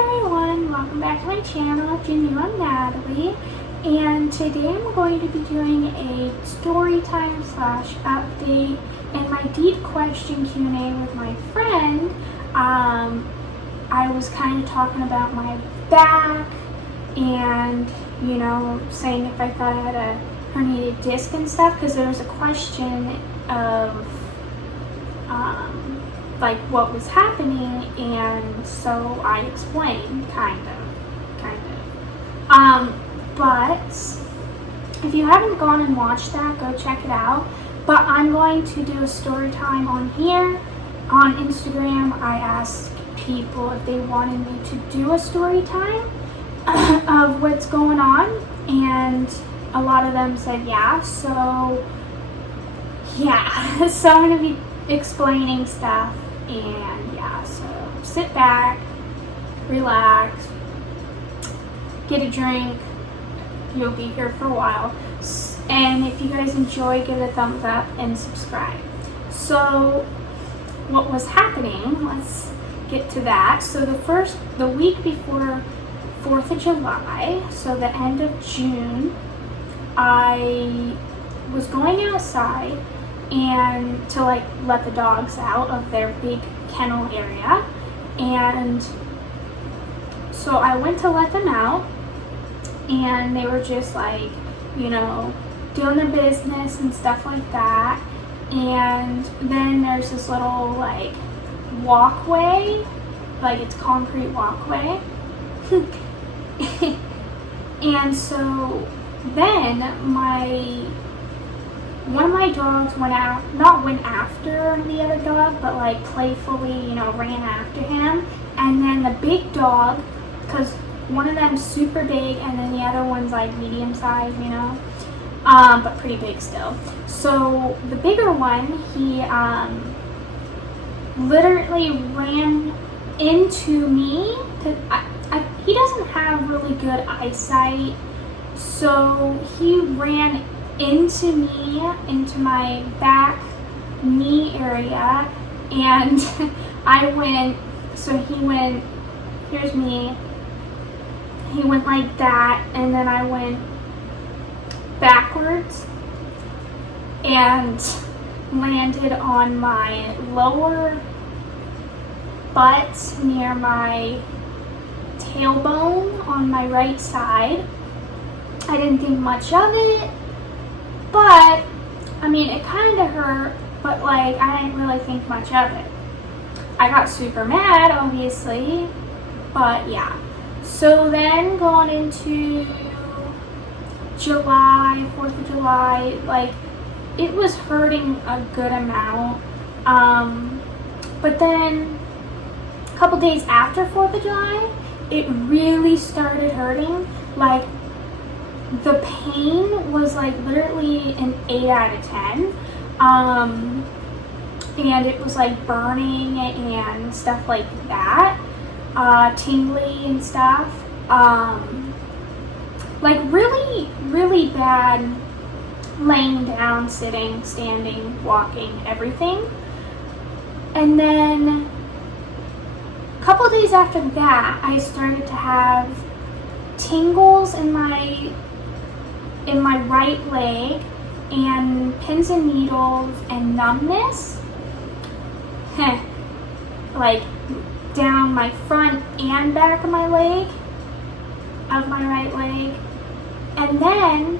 everyone, welcome back to my channel. If you're new, I'm Natalie, and today I'm going to be doing a story time / update and my deep question Q&A with my friend. I was kind of talking about my back and, saying if I thought I had a herniated disc and stuff, because there was a question of like what was happening, and so I explained kind of. But if you haven't gone and watched that, go check it out. But I'm going to do a story time on here. On Instagram, I asked people if they wanted me to do a story time of what's going on, and a lot of them said yeah. So yeah, so I'm going to be explaining stuff, and yeah, so sit back, relax, get a drink. You'll be here for a while, and if you guys enjoy, give it a thumbs up and subscribe. So what was happening, let's get to that. So the week before 4th of July, so the end of June, I was going outside and to let the dogs out of their big kennel area, and so I went to let them out, and they were just doing their business and stuff like that. And then there's this little walkway, it's concrete walkway. And so then one of my dogs went after the other dog, but playfully, ran after him. And then the big dog, because one of them's super big and then the other one's medium size, but pretty big still. So the bigger one, he literally ran into me. He doesn't have really good eyesight, so he ran into me, into my back knee area, and he went, here's me, he went like that, and then I went backwards and landed on my lower butt near my tailbone on my right side. I didn't think much of it, but it kind of hurt, but I didn't really think much of it. I got super mad, obviously, but yeah. So then going into July, 4th of July, it was hurting a good amount. But then a couple days after 4th of July, it really started hurting. The pain was literally an 8 out of 10. And it was burning and stuff like that. Tingly and stuff. Really, really bad, laying down, sitting, standing, walking, everything. And then a couple of days after that, I started to have tingles in my right leg, and pins and needles and numbness down my front and back of my leg, of my right leg. And then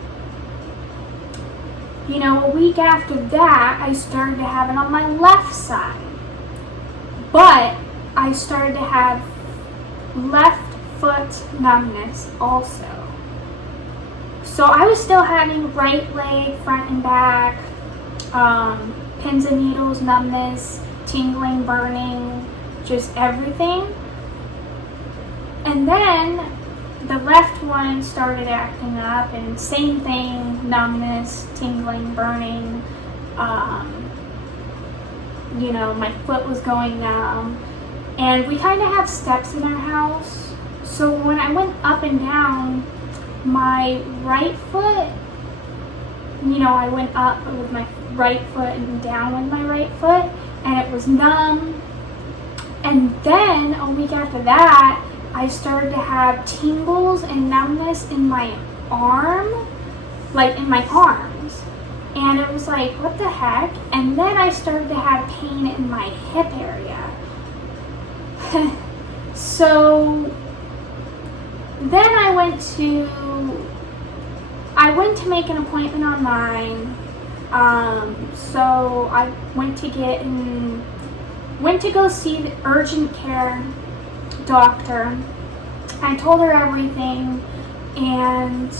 a week after that, I started to have it on my left side, but I started to have left foot numbness also. So I was still having right leg, front and back, pins and needles, numbness, tingling, burning, just everything. And then the left one started acting up, and same thing, numbness, tingling, burning. My foot was going numb. And we kind of have steps in our house. So when I went up and down, my right foot, I went up with my right foot and down with my right foot, and it was numb. And then a week after that, I I started to have tingles and numbness in my arm, like in my arms. And it was like, what the heck? And then I started to have pain in my hip area. So then I went to make an appointment online. So I went to go see the urgent care doctor. I told her everything, and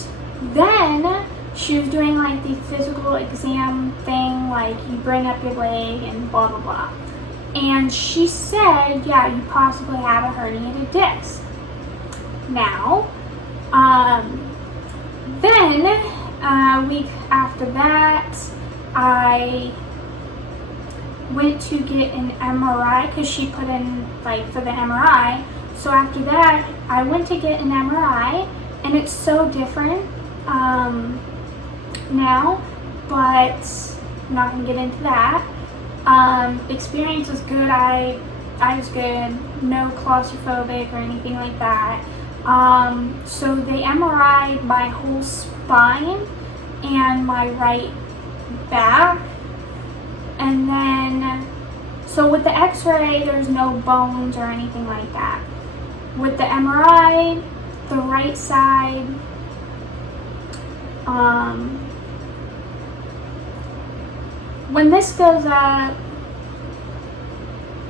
then she was doing like the physical exam thing, like you bring up your leg and blah blah blah. And she said, yeah, you possibly have a herniated disc. Now, then a week after that, I went to get an MRI because she put in like for the MRI. So after that, I went to get an MRI, and it's so different now, but I'm not gonna get into that. Experience was good. I was good. No claustrophobic or anything like that. So they MRI'd my whole spine and my right back. And then, so with the x-ray, there's no bones or anything like that. With the MRI, the right side, when this goes up,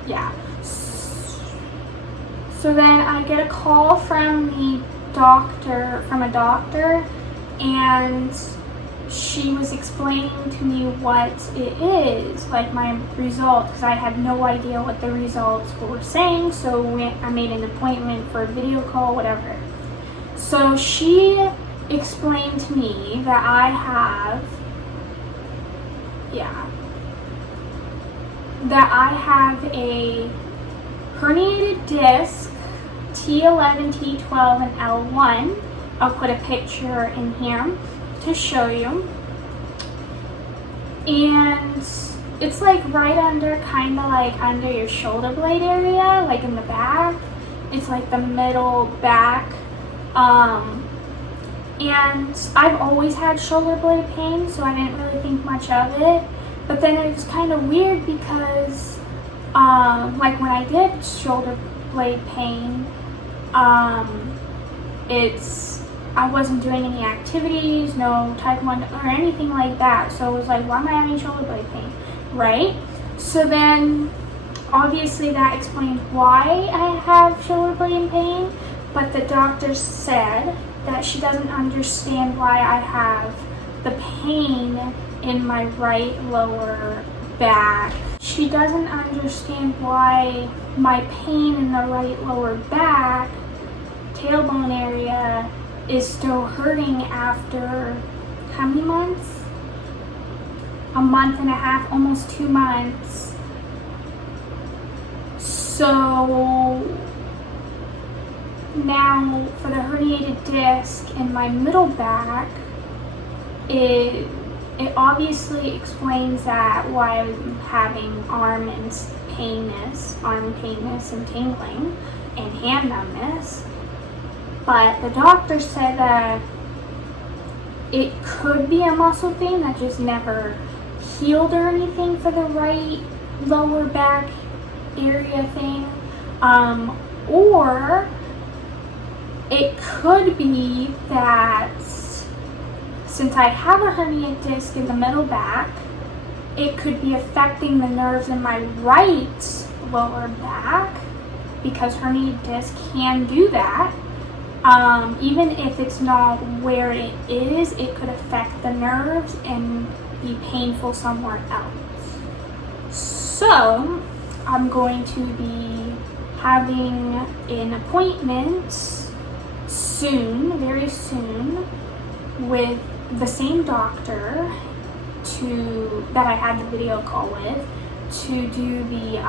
yeah. So then I get a call from a doctor, and she was explaining to me what it is, like my result, because I had no idea what the results were saying. So I made an appointment for a video call, whatever. So she explained to me that I have, a herniated disc, T11, T12, and L1. I'll put a picture in here to show you. And it's like right under, kind of like under your shoulder blade area, like in the back. It's like the middle back. And I've always had shoulder blade pain, so I didn't really think much of it. But then it was kind of weird because, like when I did shoulder blade pain, I wasn't doing any activities, no taekwondo or anything like that. So it was like, why am I having shoulder blade pain, right? So then, obviously that explained why I have shoulder blade pain. But the doctor said that she doesn't understand why I have the pain in my right lower back. She doesn't understand why my pain in the right lower back, tailbone area, is still hurting after how many months? A month and a half, almost 2 months. So now for the herniated disc in my middle back, it obviously explains that why I'm having arm painness and tingling and hand numbness. But the doctor said that it could be a muscle thing that just never healed or anything for the right lower back area thing. Or it could be that since I have a herniated disc in the middle back, it could be affecting the nerves in my right lower back, because herniated disc can do that. Even if it's not where it is, it could affect the nerves and be painful somewhere else. So I'm going to be having an appointment soon, very soon, with the same doctor that I had the video call with, to do the,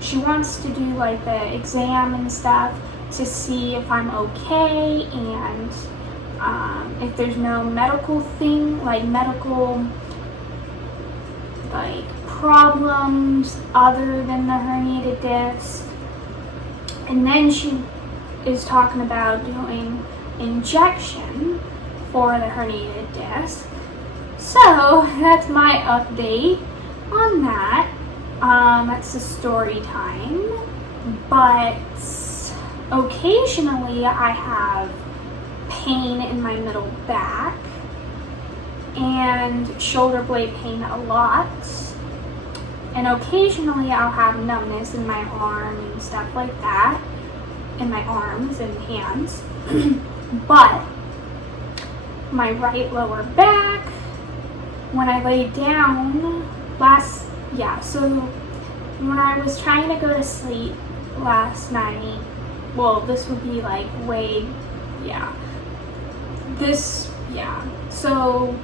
she wants to do like the exam and stuff to see if I'm okay, and if there's no medical problems other than the herniated disc. And then she is talking about doing injection for the herniated disc. So that's my update on that. That's the story time. But occasionally I have pain in my middle back and shoulder blade pain a lot. And occasionally I'll have numbness in my arm and stuff like that, in my arms and hands. But my right lower back, when I lay down so when I was trying to go to sleep last night, well, this would be like so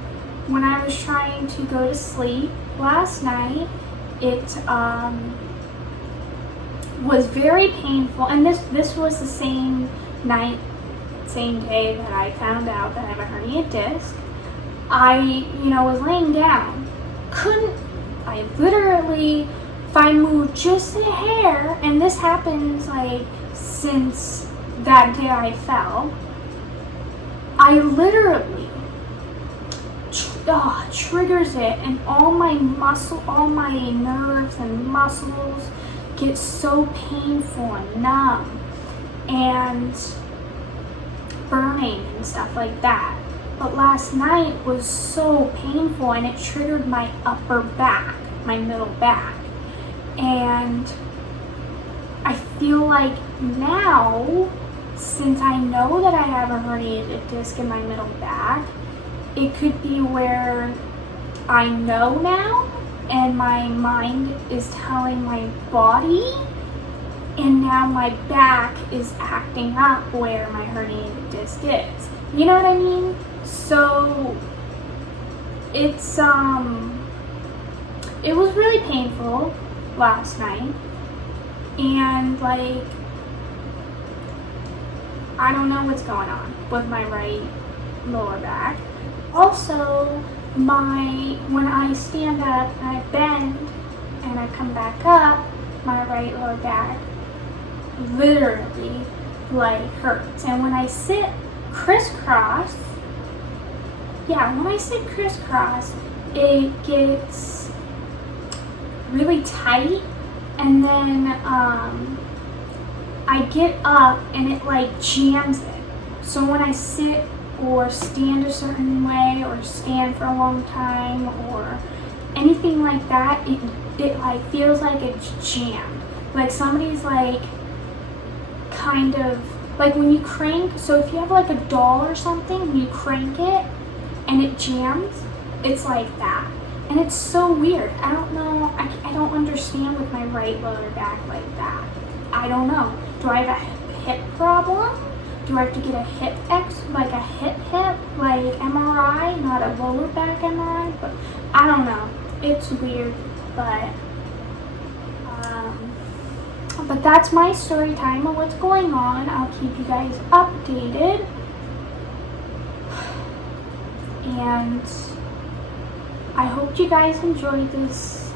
when I was trying to go to sleep last night, it was very painful, and this was the same day that I found out that I have a herniated disc. I was laying down, I literally, if I moved just a hair, and this happens like since that day I fell, I literally triggers it, and all my nerves and muscles get so painful and numb and burning and stuff like that. But last night was so painful, and it triggered my upper back, my middle back. And I feel like now, since I know that I have a herniated disc in my middle back, it could be where I know now, and my mind is telling my body, and now my back is acting up where my herniated disc is. You know what I mean? So it's it was really painful last night, and like I don't know what's going on with my right lower back. Also, when I stand up and I bend and I come back up, my right lower back literally like hurts. And when I sit crisscross, it gets really tight, and then I get up and it like jams it. So when I sit or stand a certain way or stand for a long time or anything like that, it like feels like it's jammed. Like somebody's like kind of like when you crank, so if you have like a doll or something and you crank it and it jams, it's like that. And it's so weird. I don't know, I don't understand with my right lower back like that. I don't know. Do I have a hip problem? Do I have to get a hip like MRI, not a lower back MRI? But I don't know. It's weird, but that's my story time of what's going on. I'll keep you guys updated. And I hope you guys enjoyed this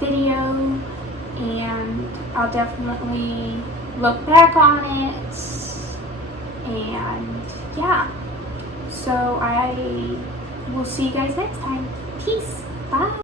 video, and I'll definitely look back on it. And yeah, so I will see you guys next time. Peace. Bye.